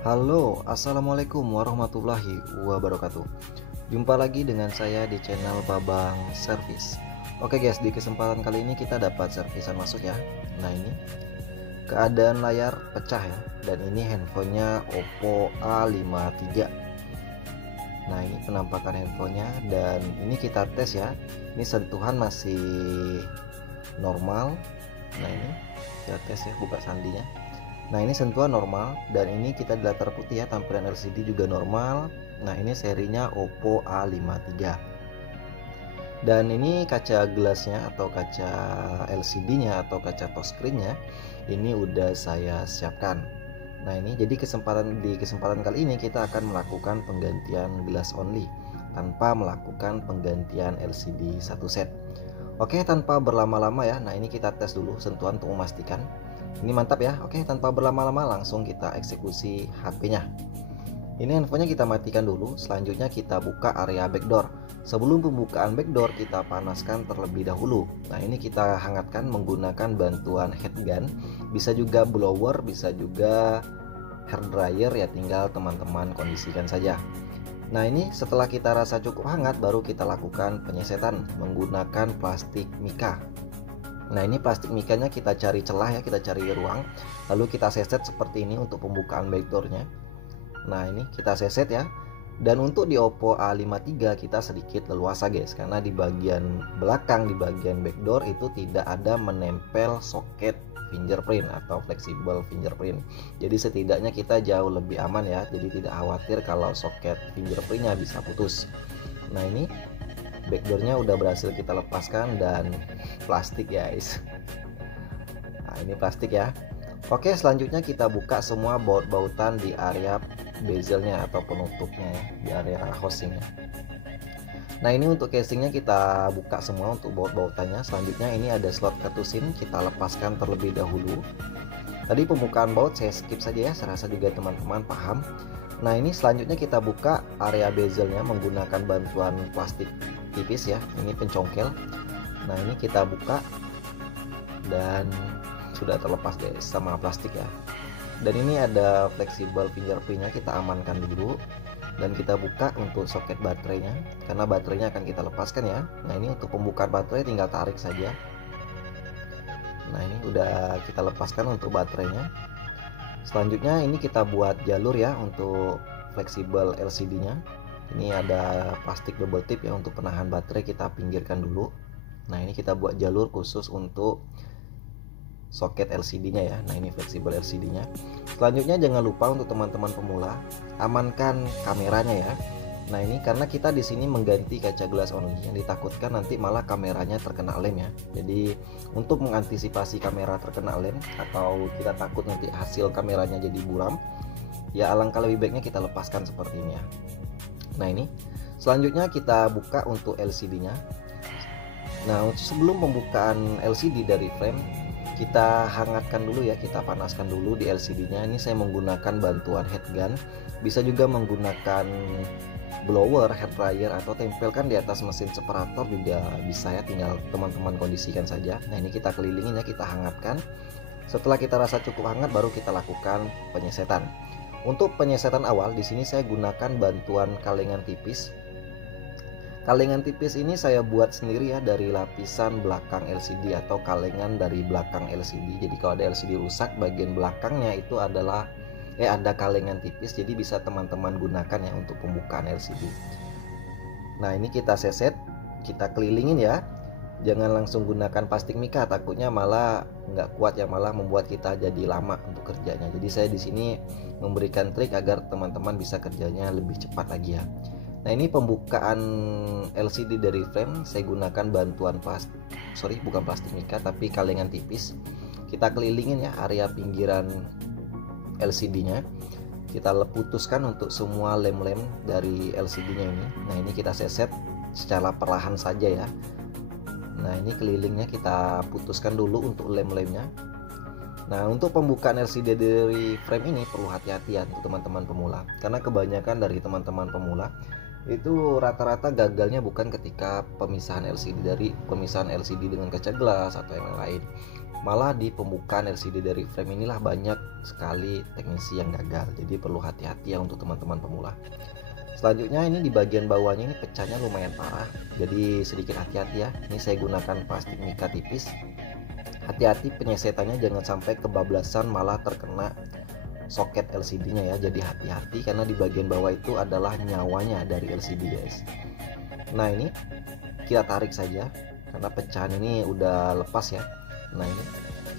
Halo, assalamualaikum warahmatullahi wabarakatuh. Jumpa lagi dengan saya di channel Babang Service. Oke guys, di kesempatan kali ini kita dapat servisan masuk ya. Nah ini keadaan layar pecah ya. Dan ini handphonenya Oppo A53. Nah ini penampakan handphonenya. Dan ini kita tes ya. Ini sentuhan masih normal. Nah ini kita tes ya, buka sandinya. Nah ini sentuhan normal, dan ini kita di latar putih ya, tampilan LCD juga normal. Nah ini serinya Oppo A53. Dan ini kaca gelasnya atau kaca LCD-nya atau kaca touchscreen-nya ini udah saya siapkan. Nah ini jadi di kesempatan kali ini kita akan melakukan penggantian gelas only tanpa melakukan penggantian LCD satu set. Oke, tanpa berlama-lama ya. Nah ini kita tes dulu sentuhan untuk memastikan ini mantap ya. Oke, tanpa berlama-lama langsung kita eksekusi HP-nya. Ini handphonenya kita matikan dulu. Selanjutnya kita buka area backdoor. Sebelum pembukaan backdoor kita panaskan terlebih dahulu. Nah ini kita hangatkan menggunakan bantuan headgun. Bisa juga blower, bisa juga hair dryer ya, tinggal teman-teman kondisikan saja. Nah ini setelah kita rasa cukup hangat baru kita lakukan penyesetan menggunakan plastik mika. Nah ini plastik mikanya kita cari celah ya, kita cari ruang, lalu kita seset seperti ini untuk pembukaan backdoornya. Nah ini kita seset ya. Dan untuk di Oppo A53 kita sedikit leluasa guys, karena di bagian belakang, di bagian backdoor itu tidak ada menempel soket fingerprint atau fleksibel fingerprint. Jadi setidaknya kita jauh lebih aman ya, jadi tidak khawatir kalau soket fingerprintnya bisa putus. Nah ini backdoornya udah berhasil kita lepaskan, dan plastik guys. Nah ini plastik ya. Oke, selanjutnya kita buka semua baut-bautan di area bezelnya atau penutupnya ya, di area housingnya. Nah ini untuk casingnya kita buka semua untuk baut-bautannya. Selanjutnya ini ada slot ketusin, kita lepaskan terlebih dahulu. Tadi pembukaan baut saya skip saja ya, saya rasa juga teman-teman paham. Nah ini selanjutnya kita buka area bezelnya menggunakan bantuan plastik tipis ya, ini pencongkel. Nah ini kita buka dan sudah terlepas guys sama plastik ya. Dan ini ada fleksibel fingerprintnya, kita amankan dulu. Dan kita buka untuk soket baterainya, karena baterainya akan kita lepaskan ya. Nah ini untuk pembukaan baterai tinggal tarik saja. Nah ini udah kita lepaskan untuk baterainya. Selanjutnya ini kita buat jalur ya untuk fleksibel LCD nya. Ini ada plastik double tip ya untuk penahan baterai, kita pinggirkan dulu. Nah ini kita buat jalur khusus untuk soket LCD nya ya. Nah ini fleksibel LCD nya. Selanjutnya jangan lupa untuk teman-teman pemula amankan kameranya ya. Nah ini karena kita di sini mengganti kaca gelas only, yang ditakutkan nanti malah kameranya terkena lem ya. Jadi untuk mengantisipasi kamera terkena lem atau kita takut nanti hasil kameranya jadi buram, ya alangkah lebih baiknya kita lepaskan seperti ini ya. Nah ini selanjutnya kita buka untuk LCD nya. Nah sebelum pembukaan LCD dari frame kita hangatkan dulu ya, kita panaskan dulu di LCD nya. Ini saya menggunakan bantuan headgun, bisa juga menggunakan blower, hair dryer, atau tempelkan di atas mesin separator juga bisa ya, tinggal teman-teman kondisikan saja. Nah ini kita kelilingin ya, kita hangatkan. Setelah kita rasa cukup hangat baru kita lakukan penyesetan. Untuk penyesetan awal di sini saya gunakan bantuan kalengan tipis. Kalengan tipis ini saya buat sendiri ya dari lapisan belakang LCD atau kalengan dari belakang LCD. Jadi kalau ada LCD rusak, bagian belakangnya itu adalah ada kalengan tipis, jadi bisa teman-teman gunakan ya untuk pembukaan LCD. Nah ini kita seset, kita kelilingin ya. Jangan langsung gunakan plastik mika, takutnya malah nggak kuat ya, malah membuat kita jadi lama untuk kerjanya. Jadi saya di sini memberikan trik agar teman-teman bisa kerjanya lebih cepat lagi ya. Nah ini pembukaan LCD dari frame saya gunakan bantuan bukan plastik mika tapi kalengan tipis. Kita kelilingin ya area pinggiran LCD nya, kita putuskan untuk semua lem-lem dari LCD nya ini. Nah ini kita seset secara perlahan saja ya. Nah ini kelilingnya kita putuskan dulu untuk lem-lemnya. Nah untuk pembukaan LCD dari frame ini perlu hati-hati ya untuk teman-teman pemula, karena kebanyakan dari teman-teman pemula itu rata-rata gagalnya bukan ketika pemisahan LCD dengan kaca gelas atau yang lain, Malah di pembukaan LCD dari frame inilah banyak sekali teknisi yang gagal. Jadi perlu hati-hati ya untuk teman-teman pemula. Selanjutnya ini di bagian bawahnya ini pecahnya lumayan parah. Jadi sedikit hati-hati ya. Ini saya gunakan plastik mika tipis. Hati-hati penyesetannya jangan sampai kebablasan malah terkena soket LCD-nya ya. Jadi hati-hati karena di bagian bawah itu adalah nyawanya dari LCD, guys. Nah, ini kita tarik saja karena pecahan ini udah lepas ya. Nah, ini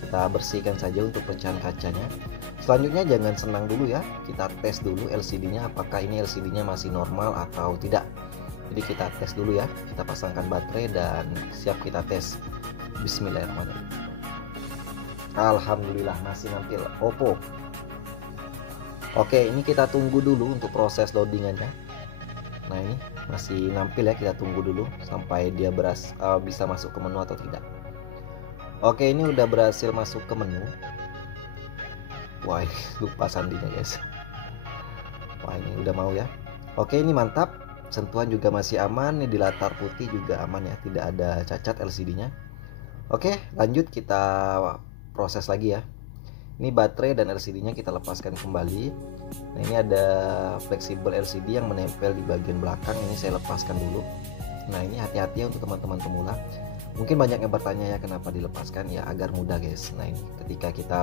kita bersihkan saja untuk pecahan kacanya. Selanjutnya jangan senang dulu ya, kita tes dulu LCD-nya apakah ini LCD-nya masih normal atau tidak. Jadi kita tes dulu ya, kita pasangkan baterai dan siap kita tes. Bismillahirrahmanirrahim. Alhamdulillah masih nampil Oppo. Oke, ini kita tunggu dulu untuk proses loadingannya. Nah, ini masih nampil ya, kita tunggu dulu sampai dia bisa masuk ke menu atau tidak. Oke, ini udah berhasil masuk ke menu. Wah, lupa sandinya, guys. Wah, ini udah mau ya. Oke, ini mantap. Sentuhan juga masih aman. Ini di latar putih juga aman ya, tidak ada cacat LCD-nya. Oke, lanjut kita proses lagi ya. Ini baterai dan LCD-nya kita lepaskan kembali. Nah, ini ada fleksibel LCD yang menempel di bagian belakang. Ini saya lepaskan dulu. Nah, ini hati-hati ya untuk teman-teman pemula. Mungkin banyak yang bertanya ya kenapa dilepaskan, ya agar mudah, guys. Nah, ini ketika kita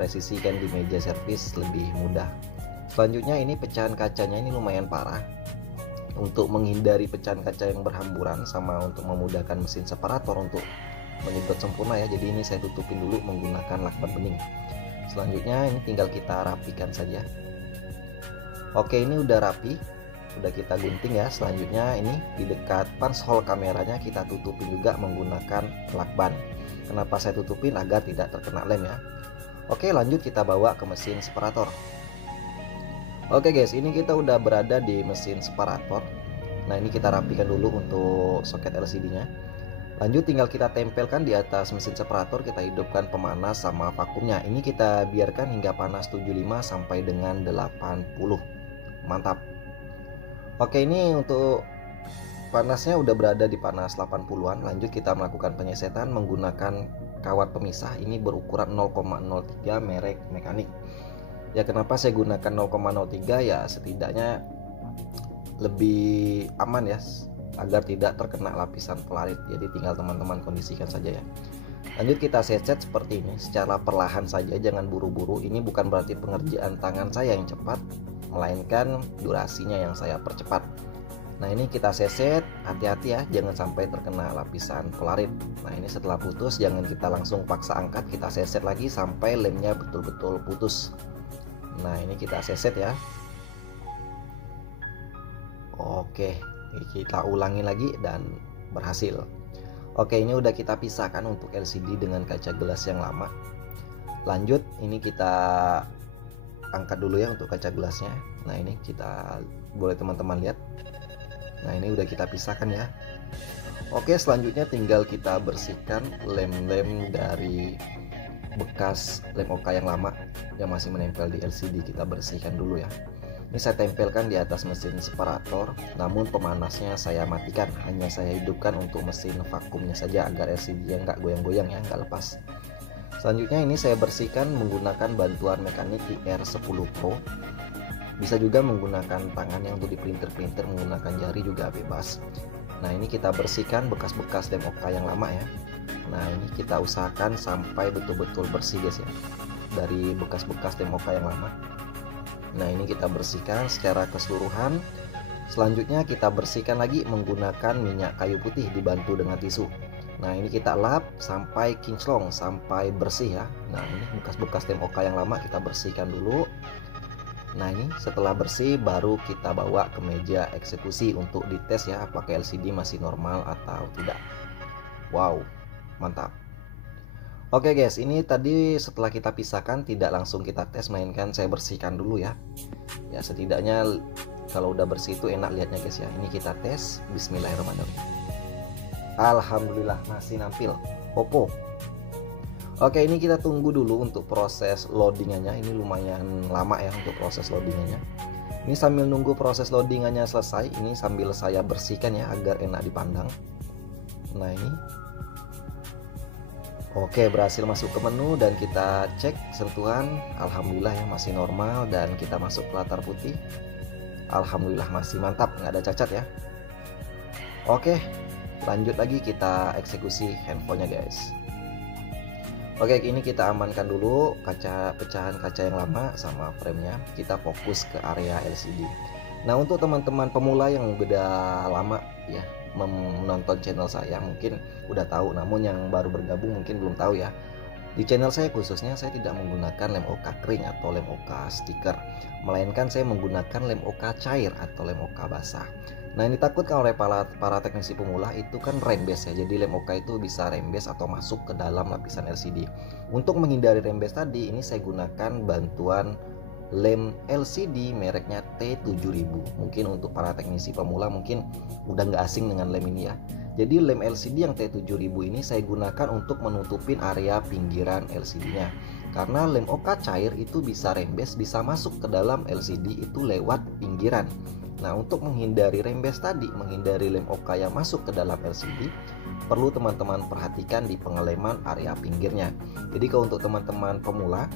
presisikan di meja servis lebih mudah. Selanjutnya ini pecahan kacanya ini lumayan parah. Untuk menghindari pecahan kaca yang berhamburan sama untuk memudahkan mesin separator untuk menyedot sempurna ya, jadi ini saya tutupin dulu menggunakan lakban bening. Selanjutnya ini tinggal kita rapikan saja. Oke, ini udah rapi, udah kita gunting ya. Selanjutnya ini di dekat punch hole kameranya kita tutupin juga menggunakan lakban. Kenapa saya tutupin? Agar tidak terkena lem ya. Oke, lanjut kita bawa ke mesin separator. Oke guys, ini kita udah berada di mesin separator. Nah, ini kita rapikan dulu untuk soket LCD-nya. Lanjut tinggal kita tempelkan di atas mesin separator, kita hidupkan pemanas sama vakumnya. Ini kita biarkan hingga panas 75 sampai dengan 80. Mantap. Oke, ini untuk panasnya udah berada di panas 80-an. Lanjut kita melakukan penyesetan menggunakan kawat pemisah. Ini berukuran 0,03 merek mekanik. Ya, kenapa saya gunakan 0,03 ya, setidaknya lebih aman ya, agar tidak terkena lapisan pelarit. Jadi tinggal teman-teman kondisikan saja ya. Lanjut kita set seperti ini secara perlahan saja, jangan buru-buru. Ini bukan berarti pengerjaan tangan saya yang cepat, melainkan durasinya yang saya percepat. Nah, ini kita set, hati-hati ya, jangan sampai terkena lapisan pelarit. Nah, ini setelah putus jangan kita langsung paksa angkat, kita set lagi sampai lemnya betul-betul putus. Nah, ini kita set ya. Oke, kita ulangi lagi dan berhasil. Oke, ini udah kita pisahkan untuk LCD dengan kaca gelas yang lama. Lanjut, ini kita angkat dulu ya untuk kaca gelasnya. Nah, ini kita boleh teman-teman lihat. Nah, ini udah kita pisahkan ya. Oke, selanjutnya tinggal kita bersihkan lem-lem dari bekas lem OK yang lama yang masih menempel di LCD. Kita bersihkan dulu ya. Ini saya tempelkan di atas mesin separator, namun pemanasnya saya matikan, hanya saya hidupkan untuk mesin vakumnya saja agar LCD-nya nggak goyang-goyang ya, nggak lepas. Selanjutnya ini saya bersihkan menggunakan bantuan mekanik IR10 Pro. Bisa juga menggunakan tangan yang untuk di printer menggunakan jari juga bebas. Nah, ini kita bersihkan bekas-bekas lem OK yang lama ya. Nah, ini kita usahakan sampai betul-betul bersih guys ya, dari bekas-bekas lem OK yang lama. Nah, ini kita bersihkan secara keseluruhan. Selanjutnya kita bersihkan lagi menggunakan minyak kayu putih dibantu dengan tisu. Nah, ini kita lap sampai kinclong, sampai bersih ya. Nah, ini bekas-bekas lem OK yang lama kita bersihkan dulu. Nah, ini setelah bersih baru kita bawa ke meja eksekusi untuk dites ya apakah LCD masih normal atau tidak. Wow, mantap. Oke guys, ini tadi setelah kita pisahkan tidak langsung kita tes, melainkan saya bersihkan dulu ya. Ya, setidaknya kalau udah bersih itu enak lihatnya guys ya. Ini kita tes. Bismillahirrahmanirrahim. Alhamdulillah masih nampil Oppo. Oke, ini kita tunggu dulu untuk proses loadingannya. Ini lumayan lama ya untuk proses loadingannya. Ini sambil nunggu proses loadingannya selesai, ini sambil saya bersihkan ya agar enak dipandang. Nah, ini Oke, berhasil masuk ke menu dan kita cek sentuhan. Alhamdulillah ya masih normal, dan kita masuk ke latar putih. Alhamdulillah masih mantap, nggak ada cacat ya. Oke, lanjut lagi kita eksekusi handphonenya guys. Oke, ini kita amankan dulu pecahan kaca yang lama sama framenya. Kita fokus ke area LCD. Nah, untuk teman-teman pemula yang udah lama ya menonton channel saya, mungkin udah tahu, namun yang baru bergabung mungkin belum tahu ya. Di channel saya khususnya saya tidak menggunakan lem OK kering atau lem OK stiker, melainkan saya menggunakan lem OK cair atau lem OK basah. Nah, ini takutkan oleh para teknisi pemula itu kan rembes ya. Jadi lem OK itu bisa rembes atau masuk ke dalam lapisan LCD. Untuk menghindari rembes tadi, ini saya gunakan bantuan lem LCD mereknya T7000. Mungkin untuk para teknisi pemula mungkin udah nggak asing dengan lem ini ya. Jadi lem LCD yang T7000 ini saya gunakan untuk menutupin area pinggiran LCD-nya. Karena lem OK cair itu bisa rembes, bisa masuk ke dalam LCD itu lewat pinggiran. Nah, untuk menghindari rembes tadi, menghindari lem OK yang masuk ke dalam LCD, perlu teman-teman perhatikan di pengeleman area pinggirnya. Jadi kalau untuk teman-teman pemula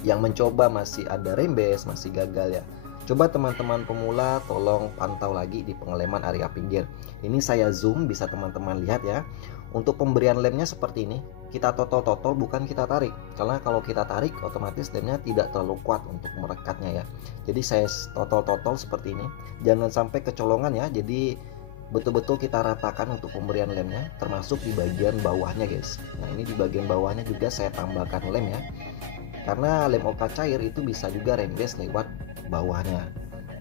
yang mencoba masih ada rembes, masih gagal ya, coba teman-teman pemula tolong pantau lagi di pengeleman area pinggir. Ini saya zoom, bisa teman-teman lihat ya. Untuk pemberian lemnya seperti ini, kita totol-totol, bukan kita tarik. Karena kalau kita tarik otomatis lemnya tidak terlalu kuat untuk merekatnya ya. Jadi saya totol-totol seperti ini. Jangan sampai kecolongan ya. Jadi betul-betul kita ratakan untuk pemberian lemnya, termasuk di bagian bawahnya guys. Nah, ini di bagian bawahnya juga saya tambahkan lem ya. Karena lem OK cair itu bisa juga rembes lewat bawahnya.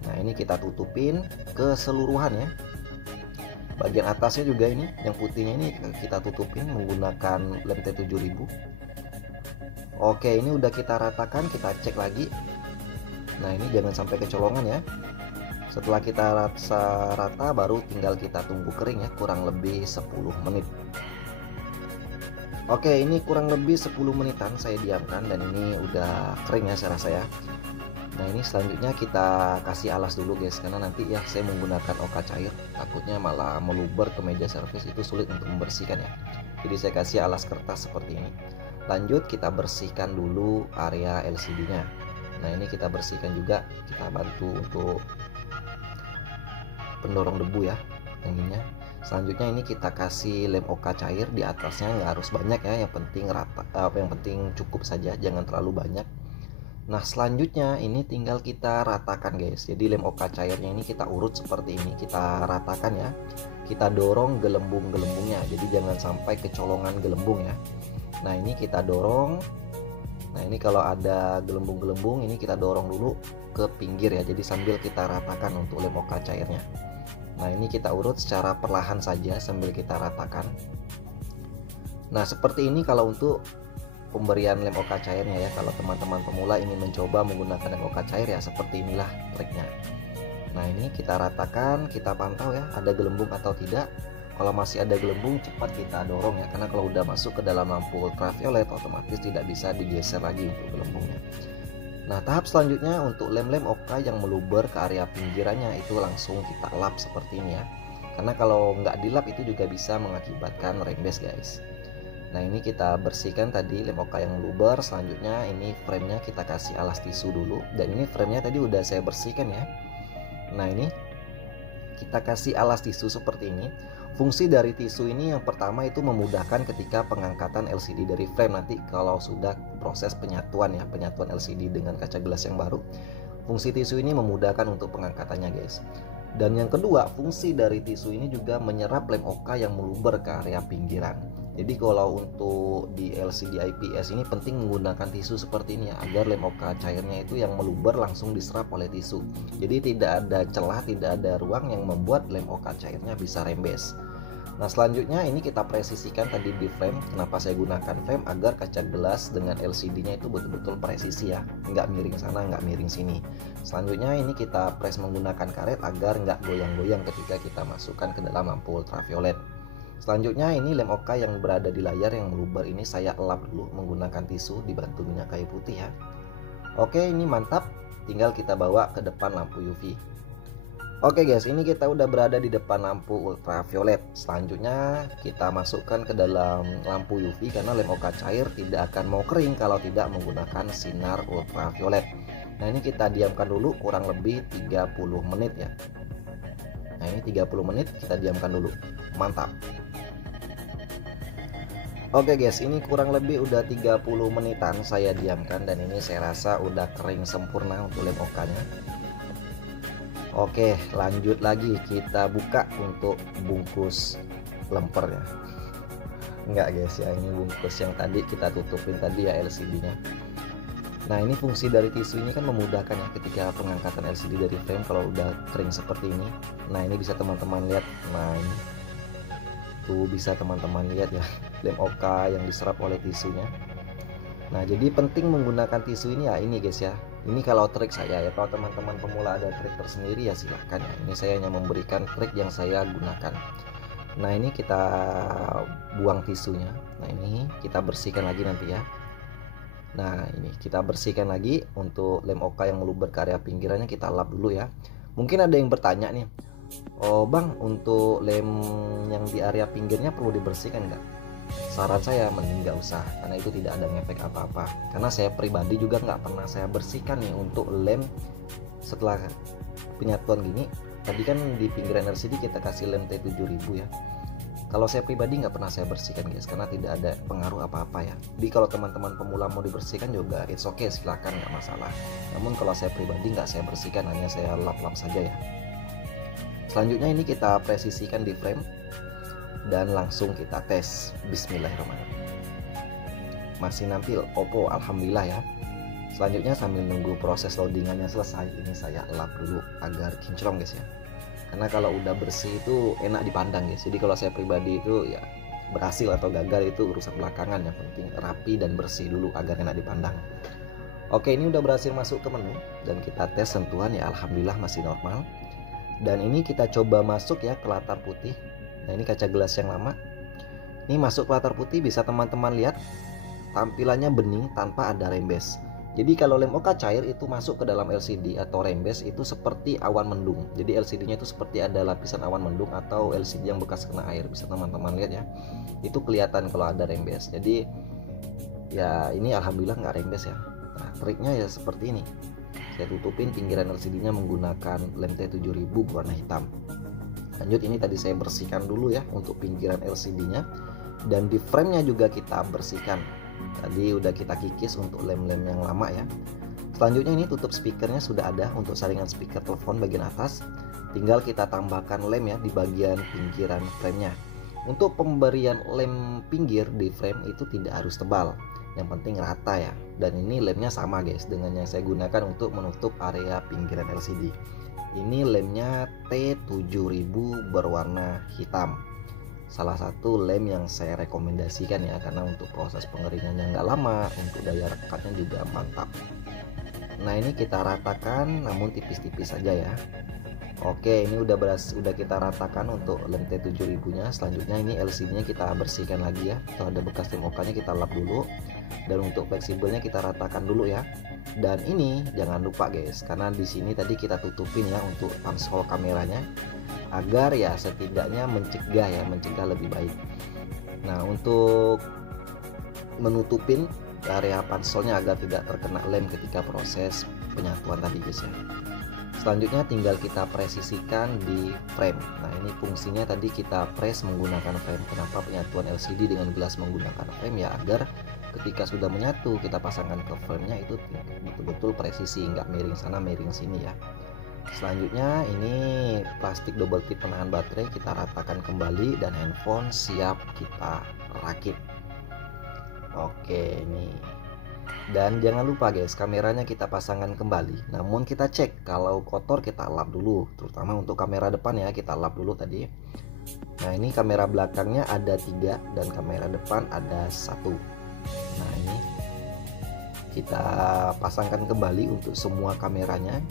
Nah, ini kita tutupin keseluruhan ya. Bagian atasnya juga ini, yang putihnya ini kita tutupin menggunakan lem T7000. Oke, ini udah kita ratakan, kita cek lagi. Nah, ini jangan sampai kecolongan ya. Setelah kita rata baru tinggal kita tunggu kering ya, kurang lebih 10 menit. Oke, ini kurang lebih 10 menitan saya diamkan dan ini udah kering ya saya rasa ya. Nah, ini selanjutnya kita kasih alas dulu guys, karena nanti ya saya menggunakan OK cair, takutnya malah meluber ke meja servis, itu sulit untuk membersihkan ya. Jadi saya kasih alas kertas seperti ini. Lanjut kita bersihkan dulu area LCD nya. Nah, ini kita bersihkan juga, kita bantu untuk pendorong debu ya ininya. Selanjutnya ini kita kasih lem OK cair di atasnya, nggak harus banyak ya, yang penting rata, yang penting cukup saja, jangan terlalu banyak. Nah, selanjutnya ini tinggal kita ratakan guys. Jadi lem OK cairnya ini kita urut seperti ini, kita ratakan ya. Kita dorong gelembung-gelembungnya, jadi jangan sampai kecolongan gelembung ya. Nah, ini kita dorong. Nah, ini kalau ada gelembung-gelembung ini kita dorong dulu ke pinggir ya. Jadi sambil kita ratakan untuk lem OK cairnya. Nah, ini kita urut secara perlahan saja sambil kita ratakan. Nah, seperti ini kalau untuk pemberian lem OK cairnya ya. Kalau teman-teman pemula ingin mencoba menggunakan lem OK cair ya, seperti inilah triknya. Nah, ini kita ratakan, kita pantau ya, ada gelembung atau tidak. Kalau masih ada gelembung, cepat kita dorong ya, karena kalau udah masuk ke dalam lampu ultraviolet otomatis tidak bisa digeser lagi untuk gelembungnya. Nah, tahap selanjutnya untuk lem-lem OK yang meluber ke area pinggirannya itu langsung kita lap seperti ini ya. Karena kalau nggak dilap itu juga bisa mengakibatkan rembes guys. Nah, ini kita bersihkan tadi lem OK yang meluber. Selanjutnya ini framenya kita kasih alas tisu dulu. Dan ini framenya tadi udah saya bersihkan ya. Nah, ini kita kasih alas tisu seperti ini. Fungsi dari tisu ini yang pertama itu memudahkan ketika pengangkatan LCD dari frame nanti kalau sudah proses penyatuan ya, penyatuan LCD dengan kaca gelas yang baru. Fungsi tisu ini memudahkan untuk pengangkatannya guys. Dan yang kedua, fungsi dari tisu ini juga menyerap lem OK yang meluber ke area pinggiran. Jadi kalau untuk di LCD IPS ini penting menggunakan tisu seperti ini ya, agar lem OK cairnya itu yang meluber langsung diserap oleh tisu. Jadi tidak ada celah, tidak ada ruang yang membuat lem OK cairnya bisa rembes. Nah, selanjutnya ini kita presisikan tadi di frame. Kenapa saya gunakan frame? Agar kaca gelas dengan LCD-nya itu betul-betul presisi ya, nggak miring sana, nggak miring sini. Selanjutnya ini kita press menggunakan karet agar nggak goyang-goyang ketika kita masukkan ke dalam lampu ultraviolet. Selanjutnya ini lem OK yang berada di layar yang meluber ini saya elap dulu menggunakan tisu dibantu minyak kayu putih ya. Oke, ini mantap, tinggal kita bawa ke depan lampu UV. Oke guys, ini kita udah berada di depan lampu ultraviolet. Selanjutnya kita masukkan ke dalam lampu UV karena lem OK cair tidak akan mau kering kalau tidak menggunakan sinar ultraviolet. Nah, ini kita diamkan dulu kurang lebih 30 menit ya. Nah, ini 30 menit kita diamkan dulu. Mantap. Oke guys, ini kurang lebih udah 30 menitan saya diamkan dan ini saya rasa udah kering sempurna untuk lem OK-nya. Oke, lanjut lagi kita buka untuk bungkus lempernya. Enggak guys ya, ini bungkus yang tadi kita tutupin tadi ya LCD-nya. Nah, ini fungsi dari tisu ini kan memudahkan ya ketika pengangkatan LCD dari frame kalau udah kering seperti ini. Nah, ini bisa teman-teman lihat. Nah, ini tuh bisa teman-teman lihat ya lem OK yang diserap oleh tisunya. Nah, jadi penting menggunakan tisu ini ya ini guys ya. Ini kalau trik saya ya, kalau teman-teman pemula ada trik tersendiri ya silahkan ya. Ini saya hanya memberikan trik yang saya gunakan. Nah, ini kita buang tisunya. Nah, ini kita bersihkan lagi nanti ya. Nah, ini kita bersihkan lagi untuk lem OK yang meluber ke area pinggirannya kita lap dulu ya. Mungkin ada yang bertanya nih, oh bang, untuk lem yang di area pinggirnya perlu dibersihkan nggak? Saran saya mending nggak usah, karena itu tidak ada efek apa-apa. Karena saya pribadi juga nggak pernah saya bersihkan nih untuk lem setelah penyatuan gini. Tadi kan di pinggiran LCD kita kasih lem T7000 ya. Kalau saya pribadi nggak pernah saya bersihkan guys, karena tidak ada pengaruh apa-apa ya. Jadi kalau teman-teman pemula mau dibersihkan juga it's okay, silahkan, nggak masalah. Namun kalau saya pribadi nggak saya bersihkan, hanya saya lap-lap saja ya. Selanjutnya ini kita presisikan di frame dan langsung kita tes. Bismillahirrahmanirrahim. Masih nampil Oppo, alhamdulillah ya. Selanjutnya sambil nunggu proses loadingannya selesai, ini saya lap dulu agar kinclong guys ya. Karena kalau udah bersih itu enak dipandang guys. Jadi kalau saya pribadi itu ya berhasil atau gagal itu urusan belakangan, yang penting rapi dan bersih dulu agar enak dipandang. Oke, ini udah berhasil masuk ke menu dan kita tes sentuhan ya, alhamdulillah masih normal. Dan ini kita coba masuk ya ke latar putih. Nah, ini kaca gelas yang lama. Ini masuk ke latar putih, bisa teman-teman lihat tampilannya bening tanpa ada rembes. Jadi kalau lem OK cair itu masuk ke dalam LCD atau rembes itu seperti awan mendung. Jadi LCD-nya itu seperti ada lapisan awan mendung atau LCD yang bekas kena air. Bisa teman-teman lihat ya. Itu kelihatan kalau ada rembes. Jadi ya ini alhamdulillah nggak rembes ya. Nah, triknya ya seperti ini. Saya tutupin pinggiran LCD-nya menggunakan lem T7000 berwarna hitam. Lanjut, ini tadi saya bersihkan dulu ya untuk pinggiran LCD-nya, dan di frame-nya juga kita bersihkan. Tadi udah kita kikis untuk lem-lem yang lama ya. Selanjutnya ini tutup speakernya sudah ada untuk saringan speaker telepon bagian atas. Tinggal kita tambahkan lem ya di bagian pinggiran frame-nya. Untuk pemberian lem pinggir di frame itu tidak harus tebal, yang penting rata ya. Dan ini lemnya sama guys dengan yang saya gunakan untuk menutup area pinggiran LCD. Ini lemnya T7000 berwarna hitam. Salah satu lem yang saya rekomendasikan ya, karena untuk proses pengeringannya nggak lama, untuk daya rekatnya juga mantap. Nah, ini kita ratakan namun tipis-tipis saja ya. Oke, ini udah kita ratakan untuk lem T7000 nya. Selanjutnya ini LCD-nya kita bersihkan lagi ya. Kalau ada bekas lem OK-nya kita lap dulu. Dan untuk fleksibelnya kita ratakan dulu ya. Dan ini jangan lupa guys, karena di sini tadi kita tutupin ya untuk pansel kameranya agar ya setidaknya mencegah lebih baik. Nah, untuk menutupin area panselnya agar tidak terkena lem ketika proses penyatuan tadi guys ya. Selanjutnya tinggal kita presisikan di frame. Nah, ini fungsinya tadi kita press menggunakan frame. Kenapa penyatuan LCD dengan gelas menggunakan frame ya, agar ketika sudah menyatu kita pasangkan ke frame-nya itu betul-betul presisi, nggak miring sana miring sini ya. Selanjutnya ini plastik double tip penahan baterai kita ratakan kembali dan handphone siap kita rakit. Oke, ini. Dan jangan lupa guys, kameranya kita pasangkan kembali. Namun kita cek kalau kotor kita lap dulu, terutama untuk kamera depan ya, kita lap dulu tadi. Nah, ini kamera belakangnya ada 3 dan kamera depan ada 1. Nah, ini kita pasangkan kembali untuk semua kameranya.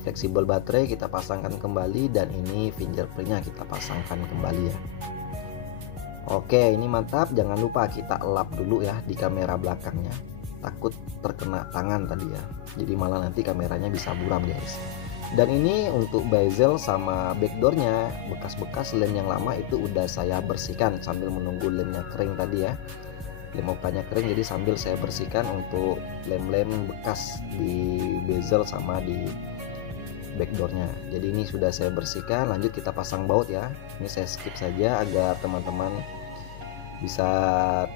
Fleksibel baterai kita pasangkan kembali dan ini fingerprintnya kita pasangkan kembali ya. Oke, ini mantap. Jangan lupa kita lap dulu ya di kamera belakangnya. Takut terkena tangan tadi ya. Jadi malah nanti kameranya bisa buram guys. Dan ini untuk bezel sama backdoornya, bekas-bekas lem yang lama itu udah saya bersihkan sambil menunggu lemnya kering tadi ya. Lem opanya kering, jadi sambil saya bersihkan untuk lem-lem bekas di bezel sama di backdoornya. Jadi ini sudah saya bersihkan, lanjut kita pasang baut ya. Ini saya skip saja agar teman-teman bisa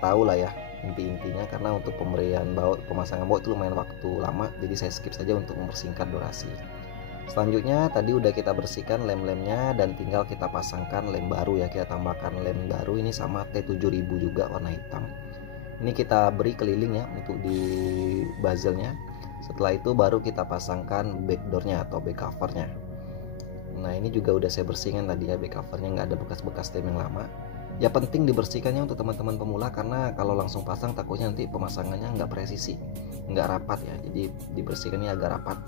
tahu lah ya inti-intinya, karena untuk pemberian baut, pemasangan baut itu lumayan waktu lama, jadi saya skip saja untuk mempersingkat durasi. Selanjutnya tadi udah kita bersihkan lem-lemnya dan tinggal kita pasangkan lem baru ya. Kita tambahkan lem baru ini sama T7000 juga warna hitam. Ini kita beri keliling ya untuk di bezelnya. Setelah itu baru kita pasangkan backdoornya atau back covernya. Nah ini juga udah saya bersihkan tadi ya, back covernya nggak ada bekas-bekas lem yang lama. Ya penting dibersihkannya untuk teman-teman pemula, karena kalau langsung pasang takutnya nanti pemasangannya nggak presisi, nggak rapat ya. Jadi dibersihkannya agak rapat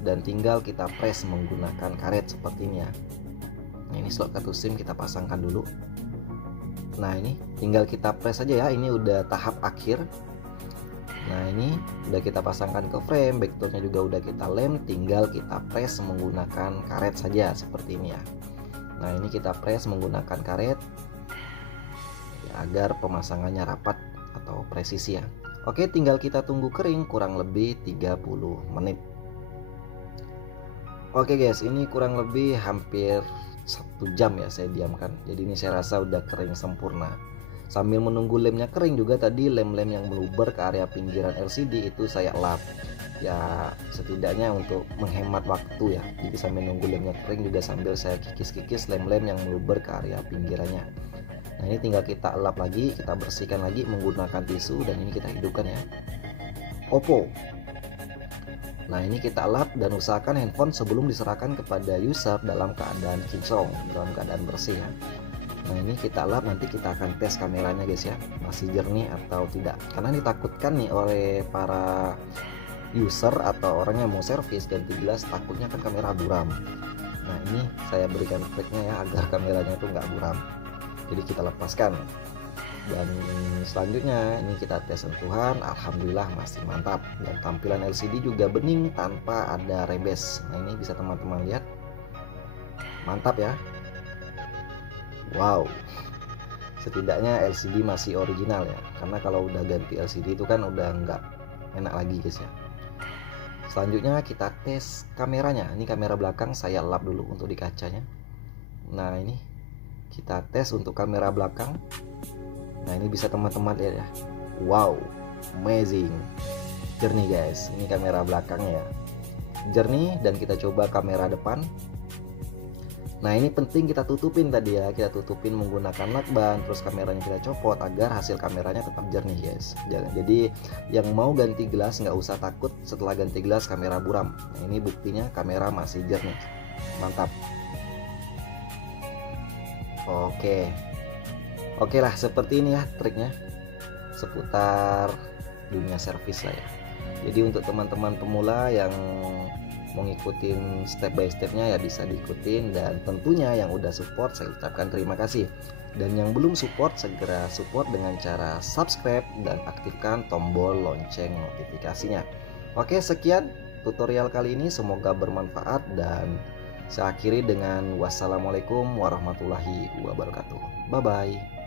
dan tinggal kita press menggunakan karet seperti ini ya. Nah ini slot kartu SIM kita pasangkan dulu. Nah ini tinggal kita press aja ya, ini udah tahap akhir. Nah ini udah kita pasangkan ke frame, backdoornya juga udah kita lem, tinggal kita press menggunakan karet saja seperti ini ya. Nah ini kita press menggunakan karet ya, agar pemasangannya rapat atau presisi ya. Oke, tinggal kita tunggu kering kurang lebih 30 menit. Oke guys, ini kurang lebih hampir 1 jam ya saya diamkan. Jadi ini saya rasa udah kering sempurna. Sambil menunggu lemnya kering juga tadi lem-lem yang meluber ke area pinggiran LCD itu saya lap. Ya setidaknya untuk menghemat waktu ya. Jadi sambil menunggu lemnya kering juga sambil saya kikis-kikis lem-lem yang meluber ke area pinggirannya. Nah ini tinggal kita lap lagi, kita bersihkan lagi menggunakan tisu dan ini kita hidupkan ya. Oppo. Nah ini kita lap dan usahakan handphone sebelum diserahkan kepada user dalam keadaan kinclong, dalam keadaan bersih ya. Nah ini kita lap, nanti kita akan tes kameranya guys ya, masih jernih atau tidak, karena ditakutkan nih oleh para user atau orang yang mau servis ganti gelas, takutnya kan kamera buram. Nah ini saya berikan triknya ya agar kameranya itu nggak buram, jadi kita lepaskan. Dan selanjutnya ini kita tes sentuhan, alhamdulillah masih mantap, dan tampilan LCD juga bening tanpa ada rembes. Nah ini bisa teman-teman lihat, mantap ya. Wow, setidaknya LCD masih original ya, karena kalau udah ganti LCD itu kan udah nggak enak lagi guys ya. Selanjutnya kita tes kameranya. Ini kamera belakang saya lap dulu untuk di kacanya. Nah ini kita tes untuk kamera belakang. Nah ini bisa teman-teman lihat ya, wow, amazing, jernih guys. Ini kamera belakangnya ya, jernih. Dan kita coba kamera depan. Nah ini penting kita tutupin tadi ya, kita tutupin menggunakan lakban, terus kameranya kita copot agar hasil kameranya tetap jernih guys. Jadi yang mau ganti gelas nggak usah takut setelah ganti gelas kamera buram. Nah ini buktinya kamera masih jernih, mantap. Oke lah, seperti ini ya triknya seputar dunia servis lah ya. Jadi untuk teman-teman pemula yang mau ngikutin step by stepnya ya bisa diikutin, dan tentunya yang udah support saya ucapkan terima kasih, dan yang belum support segera support dengan cara subscribe dan aktifkan tombol lonceng notifikasinya. Oke, sekian tutorial kali ini, semoga bermanfaat dan saya akhiri dengan wassalamualaikum warahmatullahi wabarakatuh. Bye bye.